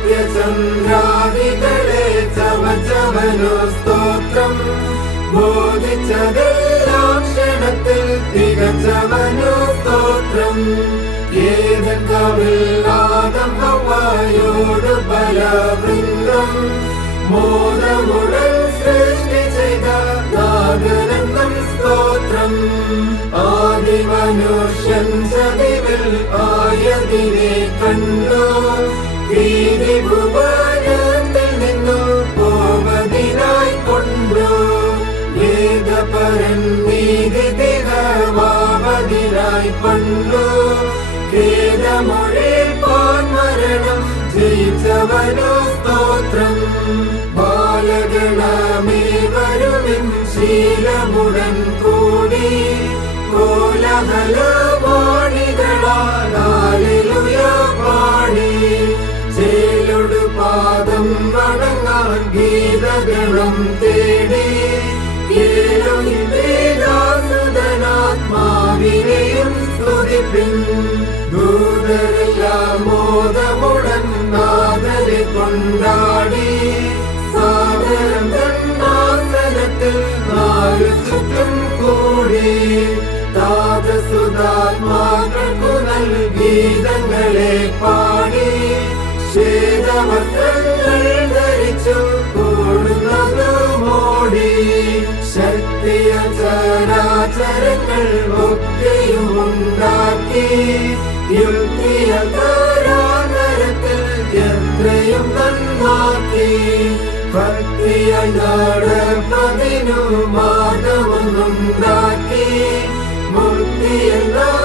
ചന്ദ്രാദികളെ ചമച്ചവനു സ്തോത്രം. ബോധിച്ചതെല്ലാം ക്ഷണത്തിൽ തികച്ചവനു സ്തോത്രം. ഏതൻ കാവിൽ ആദം ഹവ്വായോട് ബലവൃന്ദം മോദമുടൻ സൃഷ്ടി ചെയ്ത നാഗരന്തം സ്തോത്രം. ആദിമനുഷ്യൻ ചതിവിൽ ആയതിനെ കണ്ടു. ഭുവനത്തിൽ നിന്നു പോവതിനായി കൊണ്ടു. വേദപരൻ നീതി തികവാവതിനായി പണ്ടു. ഖേദമൊഴി മരണം ജയിച്ചവനു സ്തോത്രം. ബാലഗണമേ വരുവിൻ ശീലമുടൻ കൂടി. കോലാഹലവാണികളാൽ ഹല്ലേലൂയ പാടി. ചേലൊടു പാദം വണങ്ങാൻ ഗീതഗണം തേടി. ാത്മാവിനെയും സ്തുതിപ്പിൻ. ദൂതരെല്ലാം മോദമുടൻ നാദരെ കൊണ്ടാടി. സാദരം തന്നാസനത്തിൽ നാലു ചുറ്റും കൂടി. താതസുതാത്മാക്കൾക്കു നൽഗീതങ്ങളെ പാടി. ശ്വേതവസ്ത്രങ്ങൾ ധരിച്ചു കൂടുന്നത് മോടി. ശക്തിയ ചരാചരങ്ങൾ ഒക്കെയും ഉണ്ടാക്കി. യുക്തിയ താരാനരത്തിൽ എത്രയും നന്നാക്കി. ഭക്തിയ നടപ്പതിനു മാർഗമൊന്നുണ്ടാക്കി. മുക്തിയെല്ലാം